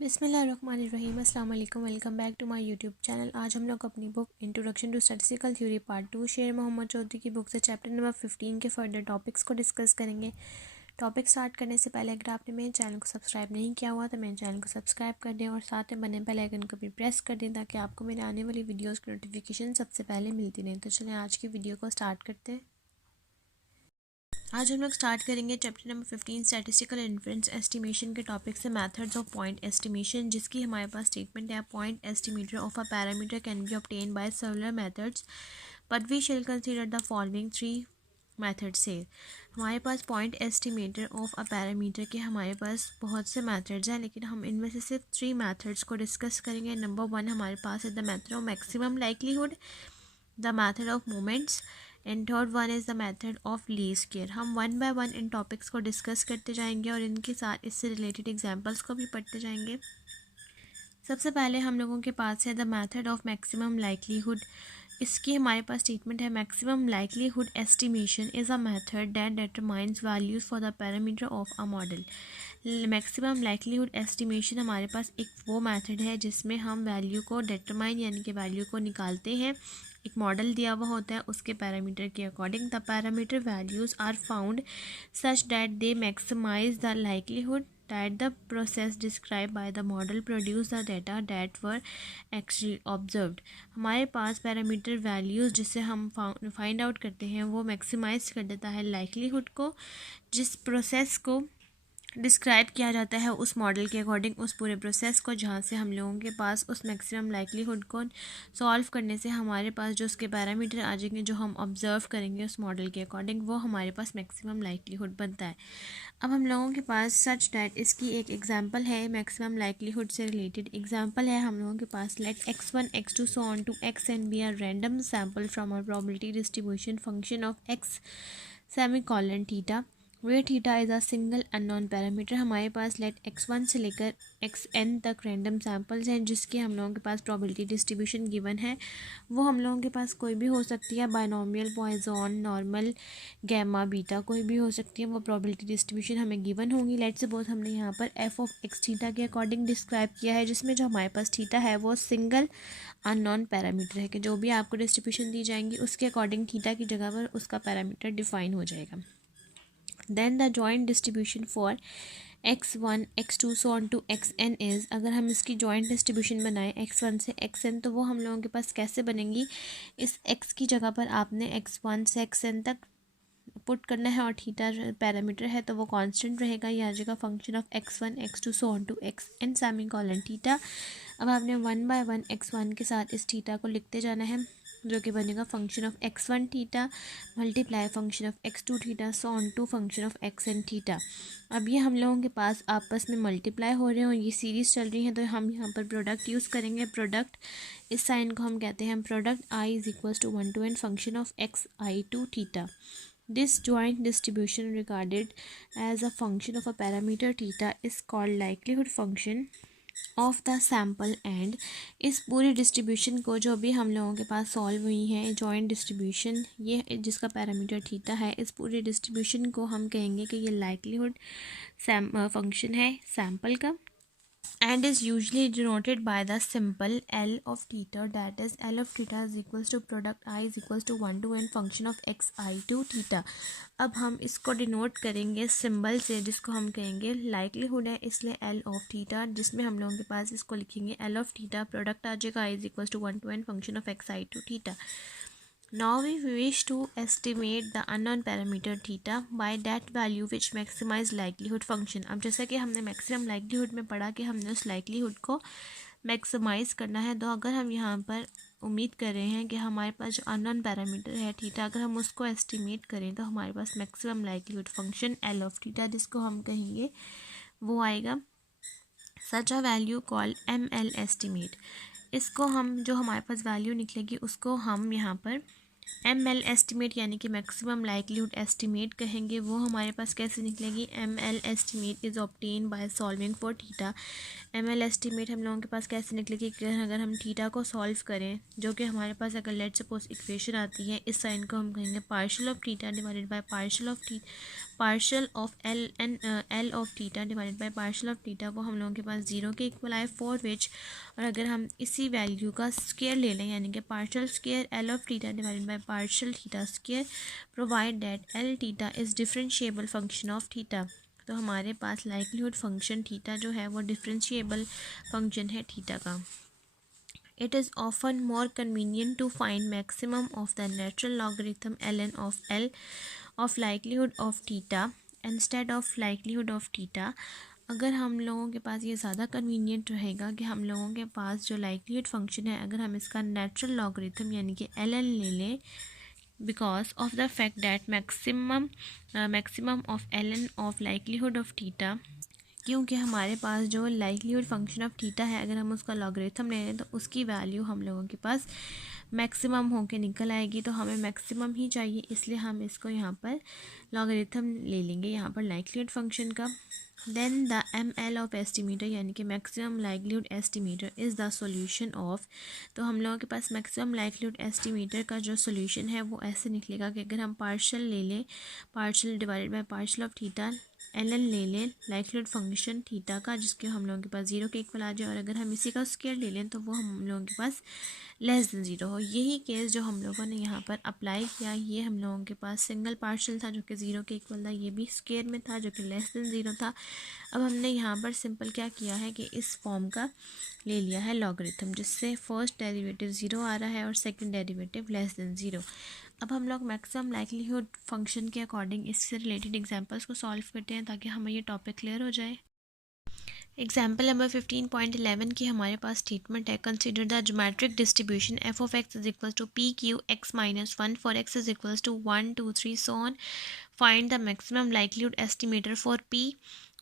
बिस्मिल्लाहिर्रहमानिर्रहीम अस्सलाम वालेकुम। Welcome back to my YouTube channel. आज हम लोग अपनी book introduction to statistical theory part 2 Sher Mohammad Chaudhary की बुक से चैप्टर नंबर 15 के फर्दर टॉपिक्स को डिस्कस करेंगे। टॉपिक स्टार्ट करने से पहले अगर आपने मेरे चैनल को सब्सक्राइब नहीं किया हुआ तो मेरे चैनल को सब्सक्राइब कर दें और साथ में बने बेल आइकन को भी प्रेस कर दें ताकि आपको मेरे आने वाली वीडियोज़ की नोटिफिकेशन सबसे पहले मिलती रहे। तो चलें आज की वीडियो को स्टार्ट करते हैं। आज हम लोग स्टार्ट करेंगे chapter number 15 statistical inference estimation के टॉपिक से मेथड्स ऑफ पॉइंट एस्टिमेशन, जिसकी हमारे पास स्टेटमेंट है point estimator of a parameter can be obtain by several methods but we shall consider the following 3 methods से। हमारे पास point estimator of a parameter के हमारे पास बहुत से मेथड्स हैं, लेकिन हम इनमें से सिर्फ 3 मेथड्स को डिस्कस करेंगे। नंबर 1 हमारे पास है the method of maximum likelihood, the method of moments and third one is the method of least square. हम वन बाय वन इन टॉपिक्स को डिस्कस करते जाएंगे और इनके साथ इससे रिलेटेड एग्जांपल्स को भी पढ़ते जाएंगे। सबसे पहले हम लोगों के पास है the method of maximum likelihood. इसकी हमारे पास स्टेटमेंट है maximum likelihood estimation is a method that determines values for the parameter of a model. Maximum likelihood estimation हमारे पास एक वो मेथड है जिसमें हम वैल्यू को डिटरमाइन यानी कि वैल्यू को निकालते हैं। एक मॉडल दिया हुआ होता है, उसके पैरामीटर के according the parameter values are found such that they maximise the likelihood that the process described by the model produce the data that were actually observed। हमारे पास पैरामीटर वैल्यूज़ जिसे हम फाइंड आउट करते हैं वो maximise कर देता है likelihood को, जिस प्रोसेस को डिस्क्राइब किया जाता है उस मॉडल के अकॉर्डिंग उस पूरे प्रोसेस को, जहाँ से हम लोगों के पास उस मैक्सिमम लाइकलीहुड को सॉल्व करने से हमारे पास जो उसके पैरामीटर आ जाएंगे जो हम ऑब्जर्व करेंगे उस मॉडल के अकॉर्डिंग, वो हमारे पास मैक्सिमम लाइकलीहुड बनता है। अब हम लोगों के पास सच डैट इसकी एक एग्जांपल है मैक्सिमम लाइकलीहुड से रिलेटेड। एग्जांपल है हम लोगों के पास let x1 x2 so on to xn be are random sample from a probability distribution function of x semicolon theta where theta is a single unknown parameter. हमारे पास let x1 से लेकर xn तक रैंडम सैम्पल्स हैं जिसके हम लोगों के पास प्रोबेबिलिटी डिस्ट्रीब्यूशन गिवन है। वो हम लोगों के पास कोई भी हो सकती है, binomial, Poisson, normal, gamma, beta, कोई भी हो सकती है। वो प्रोबेबिलिटी डिस्ट्रीब्यूशन हमें गिवन होंगी। लेट सपोज हमने यहाँ पर एफ ऑफ एक्स थीटा के अकॉर्डिंग डिस्क्राइब किया है, जिसमें जो हमारे पास थीटा है वो सिंगल अननोन पैरामीटर है कि जो भी आपको डिस्ट्रीब्यूशन दी जाएंगी उसके अकॉर्डिंग थीटा की जगह पर उसका पैरामीटर डिफाइन हो जाएगा। Then the joint distribution for x1 x2 so on to xn is, अगर हम इसकी जॉइंट डिस्ट्रीब्यूशन बनाएं x1 से xn तो वो हम लोगों के पास कैसे बनेंगी। इस x की जगह पर आपने x1 से xn तक पुट करना है और थीटा पैरामीटर है तो वो कांस्टेंट रहेगा, ये आ जाएगा function of x1 x2 so on to xn semicolon theta. अब आपने वन बाय वन x1 के साथ इस थीटा को लिखते जाना है जो कि बनेगा function of x1 theta multiply function of x2 theta so on to function of xn theta. अब ये हम लोगों के पास आपस में मल्टीप्लाई हो रहे हैं और ये सीरीज़ चल रही है तो हम यहाँ पर प्रोडक्ट यूज़ करेंगे। प्रोडक्ट इस साइन को हम कहते हैं product i is equals to 1 to n function of xi2 theta. This joint distribution regarded as a function of a parameter theta is called likelihood function of the sample and. इस पूरी distribution को जो भी हम लोगों के पास solve हुई है जॉइंट डिस्ट्रीब्यूशन, ये जिसका पैरामीटर थीटा है, इस पूरी डिस्ट्रीब्यूशन को हम कहेंगे कि ये लाइकलीहुड फंक्शन है सैम्पल का and is usually denoted by the symbol L of theta, that is L of theta is equals to product I is equals to 1 to n function of xi2 theta। अब हम इसको denote करेंगे symbol से जिसको हम कहेंगे likelihood है, इसलिए L of theta, जिसमें हम लोगों के पास इसको लिखेंगे L of theta प्रोडक्ट आ जाएगा I is equals to 1 to n function of xi2 theta। Now we wish to estimate the unknown parameter theta by that value which maximize likelihood function। अब जैसा कि हमने मैक्सिमम लाइकलीहुड में पढ़ा कि हमने उस लाइकलीहुड को मैक्सिमाइज़ करना है, तो अगर हम यहाँ पर उम्मीद कर रहे हैं कि हमारे पास जो अननोन पैरामीटर है थीटा, अगर हम उसको एस्टिमेट करें तो हमारे पास maximum likelihood function L of theta जिसको हम कहेंगे वो आएगा such a value called M L estimate. इसको हम जो हमारे पास वैल्यू निकलेगी उसको हम यहाँ पर एम एल एस्टिमेट यानी कि मैक्सिमम लाइकलीहुड एस्टिमेट कहेंगे। वो हमारे पास कैसे निकलेगी, M L estimate is obtain by solving for theta. M L estimate हम लोगों के पास कैसे निकलेगी कि अगर हम थीटा को सॉल्व करें, जो कि हमारे पास अगर लेट सपोज इक्वेशन आती है, इस साइन को हम कहेंगे partial of theta divided by partial of partial of L of theta divided by partial of theta वो हम लोगों के पास 0 के इक्वल आए फॉर विच, और अगर हम इसी वैल्यू का स्क्वायर ले लें यानी कि partial square L of theta divided by partial theta square provide that L theta is differentiable function of theta, तो हमारे पास लाइक्लीहुड फंक्शन थीटा जो है वो डिफरेंशिएबल फंक्शन है थीटा का। It is often more convenient to find maximum of the natural logarithm ln of L of likelihood of theta instead of likelihood of theta। अगर हम लोगों के पास ये ज़्यादा कन्वीनियंट रहेगा कि हम लोगों के पास जो लाइक्लीहुड फंक्शन है अगर हम इसका नेचुरल लॉगरिथम यानी कि ln ले लें, because of the fact that maximum of ln of likelihood of theta, क्योंकि हमारे पास जो लाइक्लीहुड फंक्शन ऑफ थीटा है अगर हम उसका लॉगरिथम ले लें तो उसकी वैल्यू हम लोगों के पास मैक्सिमम होके निकल आएगी, तो हमें मैक्सिमम ही चाहिए इसलिए हम इसको यहाँ पर लॉगरिथम ले लेंगे यहाँ पर लाइक्लीहुड फंक्शन का। Then the M L of estimator यानी कि maximum likelihood estimator is the solution of, तो हम लोगों के पास मैक्सिमम लाइक्लीहुड एस्टिमेटर का जो सॉल्यूशन है वो ऐसे निकलेगा कि अगर हम पार्शल ले लें, partial divided by partial of theta ln ले लें लाइक्लीहुड फंक्शन थीटा का जिसके हम लोगों के पास 0 के इक्वल आ जाए, और अगर हम इसी का स्क्वायर ले लें तो वो हम लोगों के पास लेस देन 0 हो। यही केस जो हम लोगों ने यहाँ पर अप्लाई किया, ये हम लोगों के पास सिंगल पार्शल था जो कि 0 के इक्वल था, ये भी स्क्वायर में था जो कि लेस देन 0 था। अब हमने यहाँ पर सिंपल क्या किया है कि इस फॉर्म का ले लिया है लॉगरिथम जिससे फर्स्ट डेरिवेटिव 0 आ रहा है और सेकंड डेरिवेटिव लेस देन 0। अब हम लोग मैक्सिमम लाइक्लीहुड फंक्शन के अकॉर्डिंग इससे रिलेटेड एग्जांपल्स को सॉल्व करते हैं ताकि हमें ये टॉपिक क्लियर हो जाए। एग्जाम्पल नंबर 15.11 की हमारे पास स्टेटमेंट है, consider the geometric distribution F of X is equal to P Q X minus 1 for X is equal to 1 2 3 so on, find the maximum likelihood estimator for P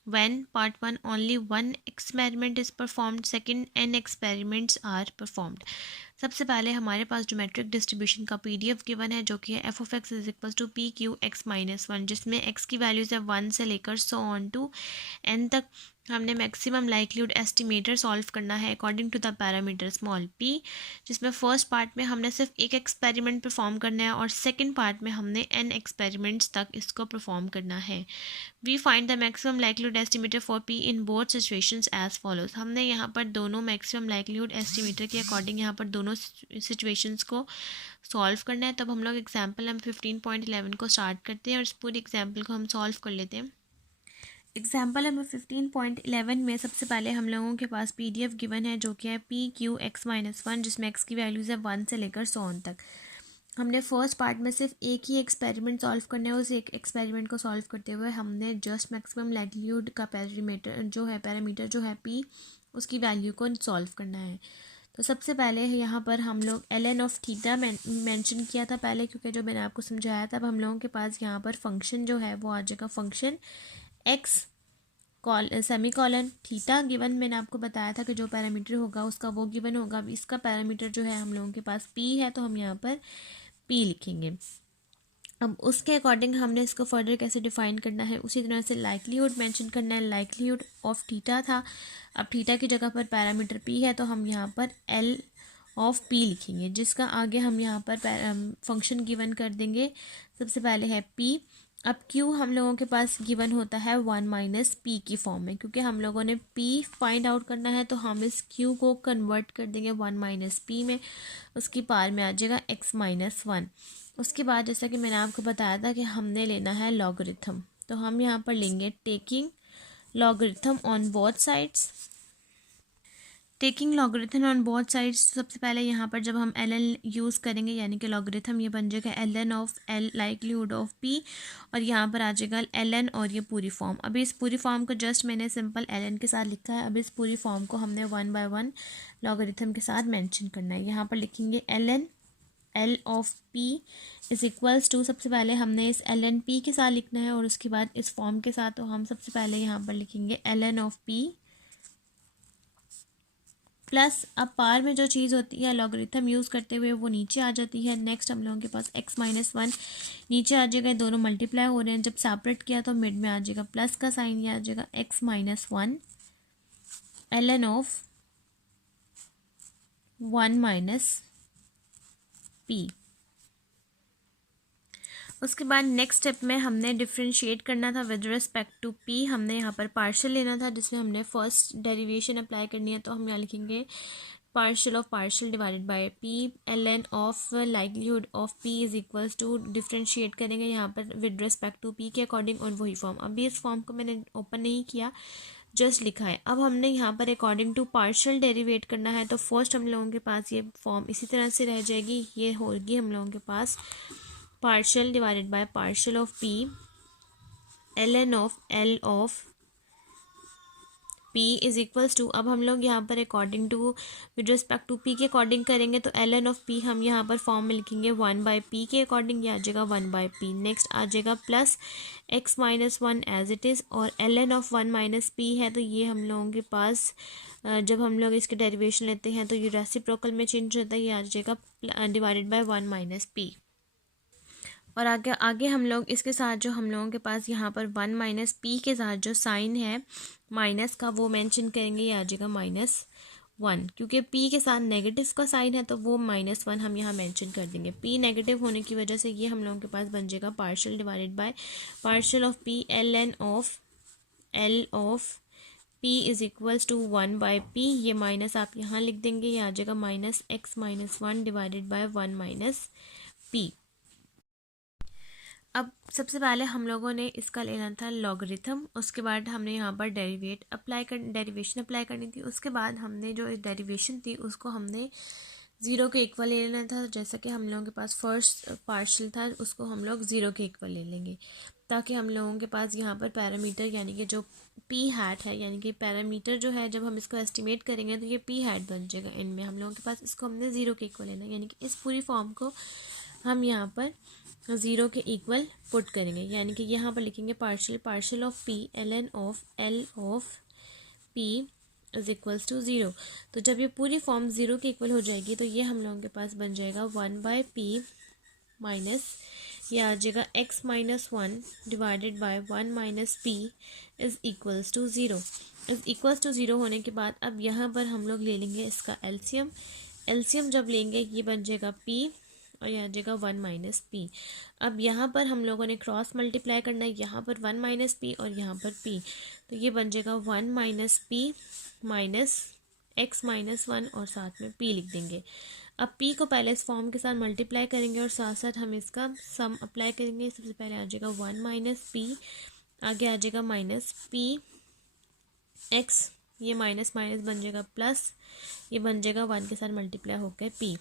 when part 1 only one experiment is performed, second n experiments are performed। सबसे पहले हमारे पास geometric distribution का PDF given है जो कि है F of X is equal to P Q X minus 1 जिसमें एक्स की वैल्यूज है 1 से लेकर सो ऑन टू एन तक। हमने मैक्सिमम लाइक्लीहुड एस्टिमेटर सॉल्व करना है according to the parameter small P, जिसमें फर्स्ट पार्ट में हमने सिर्फ एक एक्सपेरिमेंट परफॉर्म करना है और सेकंड पार्ट में हमने एन एक्सपेरिमेंट्स तक इसको परफॉर्म करना है। We find the maximum likelihood estimator for P in both situations as follows. हमने यहाँ पर दोनों मैक्सिमम लाइक्लीहुड एस्टिमेटर के अकॉर्डिंग यहाँ पर दोनों सिचुएशंस को सॉल्व करना है। तब हम लोग एग्जाम्पल हम 15.11 को स्टार्ट करते हैं और इस पूरी एग्जाम्पल को हम सॉल्व कर लेते हैं। एग्जाम्पल नंबर 15.11 में सबसे पहले हम लोगों के पास पीडीएफ गिवन है जो कि है पी क्यू एक्स माइनस 1 जिसमें एक्स की वैल्यूज़ है 1 से लेकर 100 तक। हमने फर्स्ट पार्ट में सिर्फ एक ही एक्सपेरिमेंट सॉल्व करना है, उस एक एक्सपेरिमेंट को सॉल्व करते हुए हमने जस्ट मैक्सिमम लाइक्लीहुड का पैरामीटर जो है पी उसकी वैल्यू को सॉल्व करना है। तो सबसे पहले यहाँ पर हम लोग ln ऑफ थीटा मेंशन किया था पहले, क्योंकि जो मैंने आपको समझाया था। अब हम लोगों के पास यहाँ पर फंक्शन जो है वो आ जाएगा function x semi colon theta given, मैंने आपको बताया था कि जो पैरामीटर होगा उसका वो गिवन होगा। अब इसका पैरामीटर जो है हम लोगों के पास पी है तो हम यहाँ पर पी लिखेंगे। अब उसके अकॉर्डिंग हमने इसको फर्दर कैसे डिफाइन करना है, उसी तरह से लाइक्लीहुड मेंशन करना है। लाइक्लीहुड ऑफ थीटा था, अब थीटा की जगह पर पैरामीटर पी है तो हम यहाँ पर एल ऑफ पी लिखेंगे, जिसका आगे हम यहाँ पर फंक्शन गिवन कर देंगे। सबसे पहले है पी। अब क्यू हम लोगों के पास गिवन होता है 1 माइनस पी की फॉर्म में, क्योंकि हम लोगों ने पी फाइंड आउट करना है तो हम इस क्यू को कन्वर्ट कर देंगे 1 माइनस पी में, उसकी पार में आ जाएगा एक्स माइनस 1। उसके बाद जैसा कि मैंने आपको बताया था कि हमने लेना है लॉगरिथम, तो हम यहाँ पर लेंगे taking logarithm on both sides. Taking logarithm on both sides, सबसे पहले यहाँ पर जब हम ln यूज़ करेंगे यानी कि लॉगरिथम ये बन जाएगा ln of l likelihood of p, और यहाँ पर आ जाएगा ln और ये पूरी फॉर्म। अभी इस पूरी फॉर्म को जस्ट मैंने सिंपल ln के साथ लिखा है। अब इस पूरी फॉर्म को हमने 1 बाय 1 लॉगरिथम के साथ मेंशन करना है। यहाँ पर लिखेंगे ln l of p is equals to, सबसे पहले हमने इस ln p के साथ लिखना है और उसके बाद इस फॉर्म के साथ, तो हम सबसे पहले यहाँ पर लिखेंगे ln ऑफ p प्लस, अब पार में जो चीज़ होती है लॉगरिथम यूज़ करते हुए वो नीचे आ जाती है। नेक्स्ट हम लोगों के पास x माइनस 1 नीचे आ जाएगा, दोनों मल्टीप्लाई हो रहे हैं, जब सेपरेट किया तो मिड में आ जाएगा प्लस का साइन, ये आ जाएगा x minus 1 ln of 1 minus p। उसके बाद नेक्स्ट स्टेप में हमने डिफ्रेंशिएट करना था विद रिस्पेक्ट टू पी। हमने यहाँ पर पार्शियल लेना था जिसमें हमने फर्स्ट डेरिवेशन अप्लाई करनी है, तो हम यहाँ लिखेंगे partial of partial divided by P ln of likelihood of P is equals to, differentiate करेंगे यहाँ पर विद रिस्पेक्ट टू पी के अकॉर्डिंग, और वही फॉर्म। अभी इस फॉर्म को मैंने ओपन नहीं किया, जस्ट लिखा है। अब हमने यहाँ पर अकॉर्डिंग टू पार्शियल डेरिवेट करना है, तो फर्स्ट हम लोगों के पास ये फॉर्म इसी तरह से रह जाएगी, ये होगी हम लोगों के पास partial divided by partial of P ln of L of P is equals to, अब हम लोग यहाँ पर according to with respect to P के अकॉर्डिंग करेंगे, तो ln ऑफ पी हम यहाँ पर फॉर्म में लिखेंगे 1/p के अकॉर्डिंग, ये आ जाएगा 1/p। नेक्स्ट आ जाएगा plus x minus 1 as it is, और ln ऑफ 1 माइनस पी है, तो ये हम लोगों के पास जब हम लोग इसके डेरिवेशन लेते हैं तो ये रेसिप्रोकल में चेंज होता है, ये आ जाएगा डिवाइडेड बाय 1 माइनस पी। और आगे आगे हम लोग इसके साथ जो हम लोगों के पास यहाँ पर 1 माइनस पी के साथ जो साइन है माइनस का वो मेंशन करेंगे, ये आ जाएगा -1, क्योंकि पी के साथ नेगेटिव का साइन है तो वो -1 हम यहाँ मेंशन कर देंगे। पी नेगेटिव होने की वजह से ये हम लोगों के पास बन जाएगा partial divided by partial of P ln of L of P is equals to 1/p, ये माइनस आप यहाँ लिख देंगे, ये आ जाएगा -x minus 1 divided by 1 minus P. अब सबसे पहले हम लोगों ने इसका लेना था लॉगरिथम, उसके बाद हमने यहाँ पर डेरिवेशन अप्लाई करनी थी। उसके बाद हमने जो डेरिवेशन थी उसको हमने ज़ीरो के इक्वल ले लेना था, जैसा कि हम लोगों के पास फर्स्ट पार्शियल था उसको हम लोग ज़ीरो के इक्वल ले लेंगे, ताकि हम लोगों के पास यहाँ पर पैरामीटर यानी कि जो पी हैट है, यानी कि पैरामीटर जो है जब हम इसको एस्टिमेट करेंगे तो ये पी हैट बन जाएगा इनमें हम लोगों के पास, इसको हमने ज़ीरो के इक्वल लेना है, यानी कि इस पूरी फॉर्म को हम यहाँ पर ज़ीरो के इक्वल पुट करेंगे, यानी कि यहाँ पर लिखेंगे partial of P ln of L of P is equals to zero. तो जब ये पूरी फॉर्म ज़ीरो के इक्वल हो जाएगी तो ये हम लोगों के पास बन जाएगा 1/p माइनस, ये आ जाएगा x minus 1 divided by 1 minus p is equals to zero. Is equals to zero होने के बाद अब यहाँ पर हम लोग ले लेंगे इसका एलसीएम जब लेंगे ये बन जाएगा p और यहाँ जाएगा 1 माइनस पी। अब यहाँ पर हम लोगों ने क्रॉस मल्टीप्लाई करना है, यहाँ पर 1 माइनस पी और यहाँ पर p, तो ये बन जाएगा 1 minus P minus x minus 1 और साथ में p लिख देंगे। अब p को पहले इस फॉर्म के साथ मल्टीप्लाई करेंगे और साथ साथ हम इसका सम अप्लाई करेंगे। सबसे पहले आ जाएगा 1 माइनस पी, आगे आ जाएगा माइनस पी एक्स, ये माइनस माइनस बन जाएगा प्लस, ये बन जाएगा 1 के साथ मल्टीप्लाई होकर p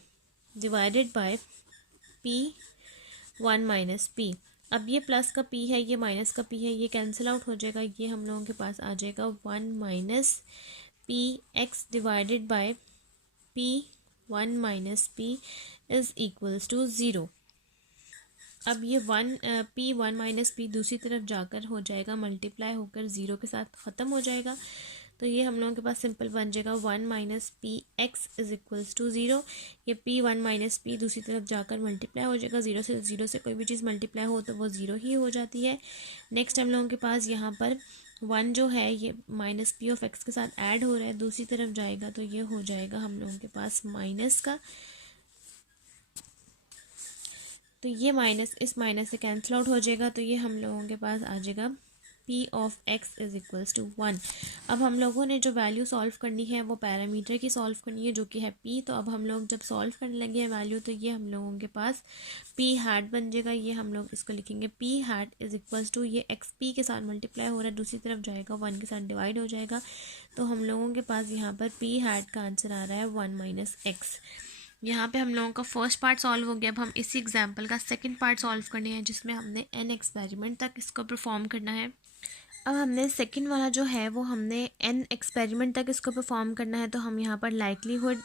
divided by p 1 minus p। अब ये प्लस का p है, ये माइनस का p है, ये कैंसिल आउट हो जाएगा, ये हम लोगों के पास आ जाएगा 1 minus p x divided by p 1 minus p is equals to zero. अब ये p 1 माइनस p दूसरी तरफ जाकर हो जाएगा मल्टीप्लाई होकर ज़ीरो के साथ ख़त्म हो जाएगा, तो ये हम लोगों के पास सिंपल बन जाएगा 1 minus P X is equals to zero. ये p 1 माइनस पी दूसरी तरफ जाकर मल्टीप्लाई हो जाएगा, ज़ीरो से कोई भी चीज़ मल्टीप्लाई हो तो वो ज़ीरो ही हो जाती है। नेक्स्ट हम लोगों के पास यहाँ पर 1 जो है ये माइनस पी ऑफ एक्स के साथ ऐड हो रहा है, दूसरी तरफ जाएगा तो ये हो जाएगा हम लोगों के पास माइनस का, तो ये माइनस इस माइनस से कैंसिल आउट हो जाएगा, तो ये हम लोगों के पास आ जाएगा p of x is equals to 1। अब हम लोगों ने जो वैल्यू सॉल्व करनी है वो पैरामीटर की सॉल्व करनी है जो कि है p, तो अब हम लोग जब सॉल्व करने लगे वैल्यू तो ये हम लोगों के पास p हैट बन जाएगा, ये हम लोग इसको लिखेंगे p hat is equals to, ये x p के साथ मल्टीप्लाई हो रहा है, दूसरी तरफ जाएगा 1 के साथ डिवाइड हो जाएगा, तो हम लोगों के पास यहाँ पर p हैट का आंसर आ रहा है 1 माइनस एक्स। यहाँ पे हम लोगों का फर्स्ट पार्ट सॉल्व हो गया। अब हम इसी एग्जाम्पल का सेकंड पार्ट सॉल्व करने हैं जिसमें हमने n एक्सपेरिमेंट तक इसको परफॉर्म करना है। अब हमने सेकंड वाला जो है वो हमने n एक्सपेरिमेंट तक इसको परफॉर्म करना है, तो हम यहाँ पर लाइकलीहुड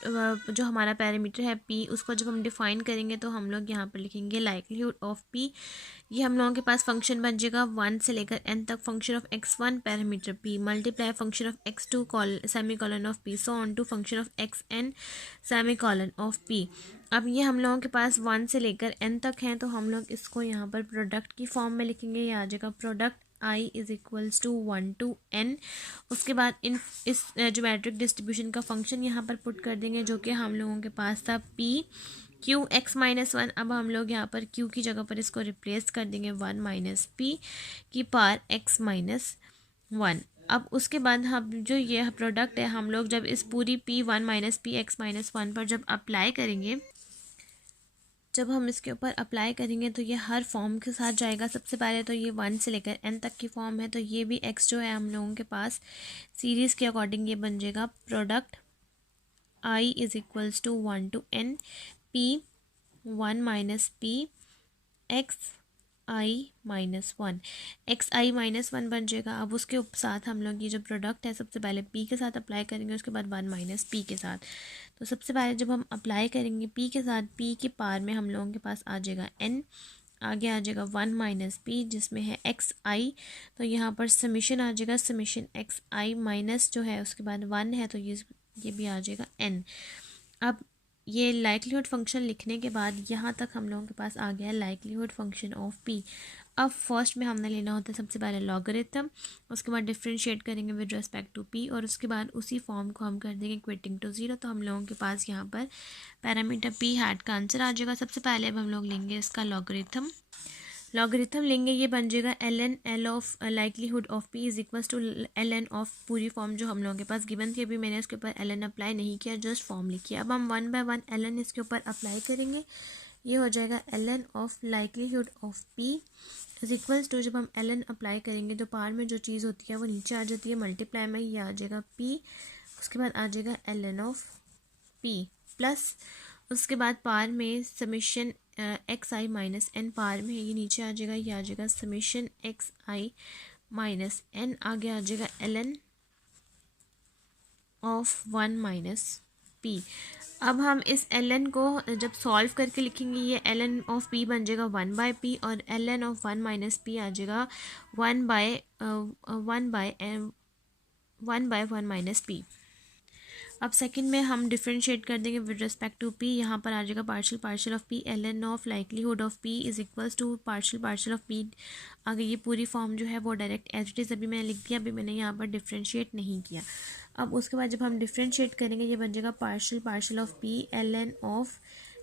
जो हमारा पैरामीटर है p उसको जब हम डिफ़ाइन करेंगे तो हम लोग यहाँ पर लिखेंगे लाइकलीहुड ऑफ p। ये हम लोगों के पास फंक्शन बन जाएगा 1 से लेकर n तक, function of x1 parameter p multiply function of x2 semicolon of p so on to function of xn semicolon of p। अब ये हम लोगों के पास 1 से लेकर n तक हैं, तो हम लोग इसको यहाँ पर प्रोडक्ट की फॉर्म में लिखेंगे, ये आ जाएगा product i is equals to 1 to n। उसके बाद इस ज्योमेट्रिक डिस्ट्रीब्यूशन का फंक्शन यहाँ पर पुट कर देंगे जो कि हम लोगों के पास था p Q X minus one, अब हम लोग यहाँ पर क्यू की जगह पर इसको रिप्लेस कर देंगे वन माइनस पी की पावर एक्स माइनस वन। अब उसके बाद हम जो ये प्रोडक्ट है हम लोग जब इस पूरी P one minus P x minus one पर जब अप्लाई करेंगे, जब हम इसके ऊपर अप्लाई करेंगे तो ये हर फॉर्म के साथ जाएगा। सबसे पहले तो ये वन से लेकर एन तक की फॉर्म है, तो ये भी एक्स जो है हम लोगों के पास सीरीज़ के अकॉर्डिंग ये बन जाएगा product I is equals to one to N P one minus P X I minus one, X I minus one बन जाएगा। अब उसके साथ हम लोग ये जो प्रोडक्ट है सबसे पहले पी के साथ अप्लाई करेंगे, उसके बाद वन माइनस पी के साथ। तो सबसे पहले जब हम अप्लाई करेंगे पी के साथ, पी के पार में हम लोगों के पास आ जाएगा एन, आगे आ जाएगा वन माइनस पी जिसमें है एक्स आई, तो यहाँ पर समीशन आ जाएगा समीशन एक्स आई माइनस जो है उसके बाद वन है तो ये भी आ जाएगा एन। अब ये लाइक्लीहुड फंक्शन लिखने के बाद यहाँ तक हम लोगों के पास आ गया लाइक्लीहुड फंक्शन ऑफ पी। अब फर्स्ट में हमने लेना होता है सबसे पहले लॉगरिथम, उसके बाद डिफरेंशिएट करेंगे विद रिस्पेक्ट टू पी, और उसके बाद उसी फॉर्म को हम कर देंगे इक्वेटिंग टू ज़ीरो। तो हम लोगों के पास यहाँ पर पैरामीटर पी हैट का आंसर आ जाएगा। सबसे पहले अब हम लोग लेंगे इसका लॉगरिथम लेंगे, ये बन जाएगा L N L of likelihood of P is equals to L N of पूरी फॉर्म जो हम लोगों के पास गिवन थी। अभी मैंने इसके ऊपर एल एन अप्लाई नहीं किया, जस्ट फॉर्म लिखी। अब हम one by one L N इसके ऊपर अप्लाई करेंगे, ये हो जाएगा L N of likelihood of P is equals to, जब हम एल एन अप्लाई करेंगे तो पार में जो चीज़ होती है वो नीचे आ जाती है, मल्टीप्लाई में ये आ जाएगा पी, उसके बाद आ जाएगा L N of P plus उसके बाद पार में summation X I minus N, पार में ये नीचे आ जाएगा, ये आ जाएगा summation X I minus N, आगे आ जाएगा L N of one minus P. अब हम इस एल एन को जब सॉल्व करके लिखेंगे, ये एल एन ऑफ पी बन जाएगा वन बाय पी, और L N of one minus p आ जाएगा one by one minus P. अब सेकंड में हम डिफरेंशिएट कर देंगे विद रिस्पेक्ट टू पी, यहाँ पर आ जाएगा partial of P, L N of likelihood of P is equals to partial of P. आगे ये पूरी फॉर्म जो है वो डायरेक्ट एज इट इज़ अभी मैंने लिख दिया, अभी मैंने यहाँ पर डिफरेंशिएट नहीं किया। अब उसके बाद जब हम डिफरेंशिएट करेंगे ये बन जाएगा partial of P L N of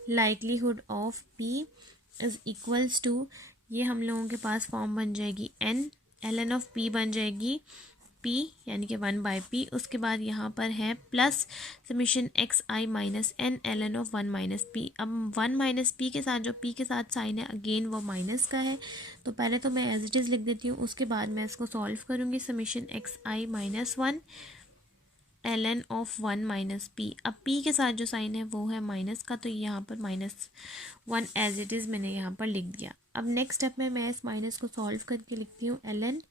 likelihood of P is equals to, ये हम लोगों के पास फॉर्म बन जाएगी N, L N of P बन जाएगी पी यानी कि वन बाय पी, उसके बाद यहाँ पर है plus summation X I minus N L N of one minus P. अब वन माइनस पी के साथ जो पी के साथ साइन है अगेन वो माइनस का है, तो पहले तो मैं एज इट इज़ लिख देती हूँ, उसके बाद मैं इसको सॉल्व करूँगी summation X I minus one L N of one minus P. अब पी के साथ जो साइन है वो है माइनस का, तो यहाँ पर minus one as it is मैंने यहाँ पर लिख दिया। अब नेक्स्ट स्टेप में मैं इस माइनस को सॉल्व करके लिखती हूँ L N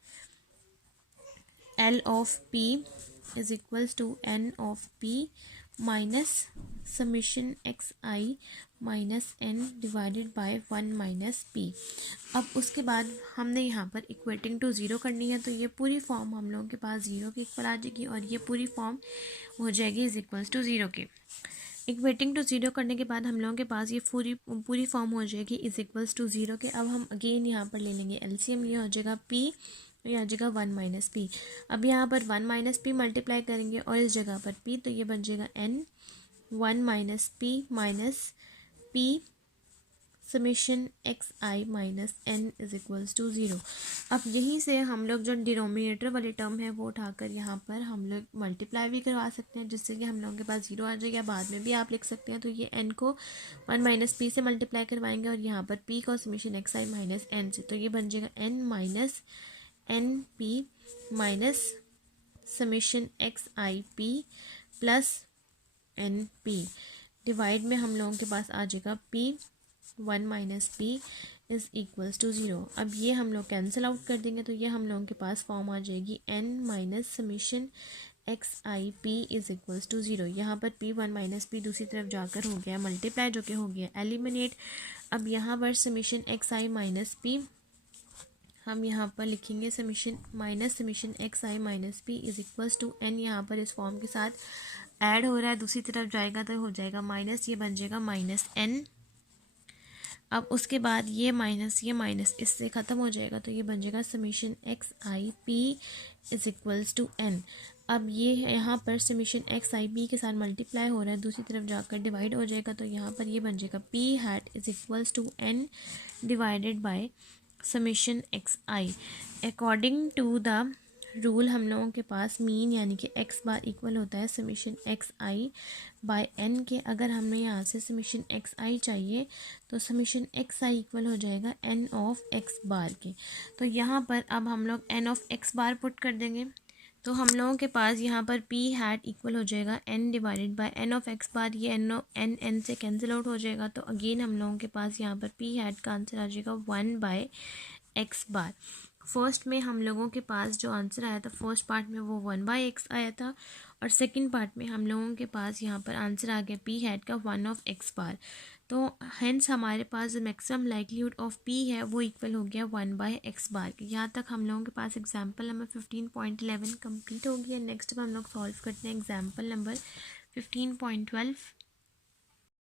L of P is equals to N of P minus summation X I minus N divided by one minus P. अब उसके बाद हमने यहाँ पर इक्वेटिंग टू ज़ीरो करनी है, तो ये पूरी फॉर्म हम लोगों के पास ज़ीरो के इक्वल आ जाएगी, और ये पूरी फॉर्म हो जाएगी इज इक्वल्स टू ज़ीरो के। इक्वेटिंग टू ज़ीरो करने के बाद हम लोगों के पास ये पूरी फॉर्म हो जाएगी इज इक्वल्स टू ज़ीरो के। अब हम अगेन यहाँ पर ले लेंगे एलसीएम, ये हो जाएगा पी, तो ये आ जाएगा वन माइनस पी। अब यहाँ पर वन माइनस पी मल्टीप्लाई करेंगे और इस जगह पर पी, तो ये बन जाएगा N one minus P summation X I minus N is equals to zero. अब यहीं से हम लोग जो डिनोमिनेटर वाली टर्म है वो उठाकर यहाँ पर हम लोग मल्टीप्लाई भी करवा सकते हैं, जिससे कि हम लोगों के पास ज़ीरो आ जाएगा। बाद में भी आप लिख सकते हैं, तो ये एन को वन माइनस पी से मल्टीप्लाई करवाएंगे और यहाँ पर पी को summation X I minus N से, तो ये बन जाएगा N minus N P minus summation X I P plus N P, divide में हम लोगों के पास आ जाएगा P one minus P is equals to zero. अब ये हम लोग कैंसिल आउट कर देंगे, तो ये हम लोगों के पास फॉर्म आ जाएगी N minus summation X I P is equals to zero. यहाँ पर पी वन माइनस पी दूसरी तरफ जाकर हो गया मल्टीप्लाई, जो कि हो गया एलिमिनेट। अब यहाँ पर summation X I minus P हम यहाँ पर लिखेंगे summation X I minus P is equals to N, यहाँ पर इस फॉर्म के साथ ऐड हो रहा है, दूसरी तरफ जाएगा तो हो जाएगा माइनस, ये बन जाएगा माइनस एन। अब उसके बाद ये माइनस इससे ख़त्म हो जाएगा, तो ये बन जाएगा summation X I P is equals to N. अब ये यहाँ पर समीशन एक्स आई बी के साथ मल्टीप्लाई हो रहा है, दूसरी तरफ जाकर डिवाइड हो जाएगा, तो यहाँ पर ये बन जाएगा P hat is equals to N divided by summation X I. According to the rule हम लोगों के पास मीन यानी कि एक्स बार इक्वल होता है समीशन एक्स आई बाय एन के। अगर हमें यहाँ से समीशन एक्स आई चाहिए तो समीशन एक्स आई इक्वल हो जाएगा एन ऑफ एक्स बार के। तो यहाँ पर अब हम लोग N of x bar put कर देंगे, तो हम लोगों के पास यहाँ पर पी हैट इक्वल हो जाएगा n divided by n of x bar. ये एन से कैंसिल आउट हो जाएगा, तो अगेन हम लोगों के पास यहाँ पर पी हैट का आंसर आ जाएगा 1 बाय एक्स बार। फर्स्ट में हम लोगों के पास जो आंसर आया था फर्स्ट पार्ट में वो 1 बाय एक्स आया था, और सेकंड पार्ट में हम लोगों के पास यहाँ पर आंसर आ गया पी हैट का 1 ऑफ एक्स बार। तो हेंस हमारे पास जो मैक्सिमम लाइक्लीहुड ऑफ पी है वो इक्वल हो गया 1 बाय एक्स बार के। यहाँ तक हम लोगों के पास एग्जाम्पल नंबर 15.11 कंप्लीट हो गया। नेक्स्ट अब हम लोग सॉल्व करते हैं एग्जाम्पल नंबर 15.12।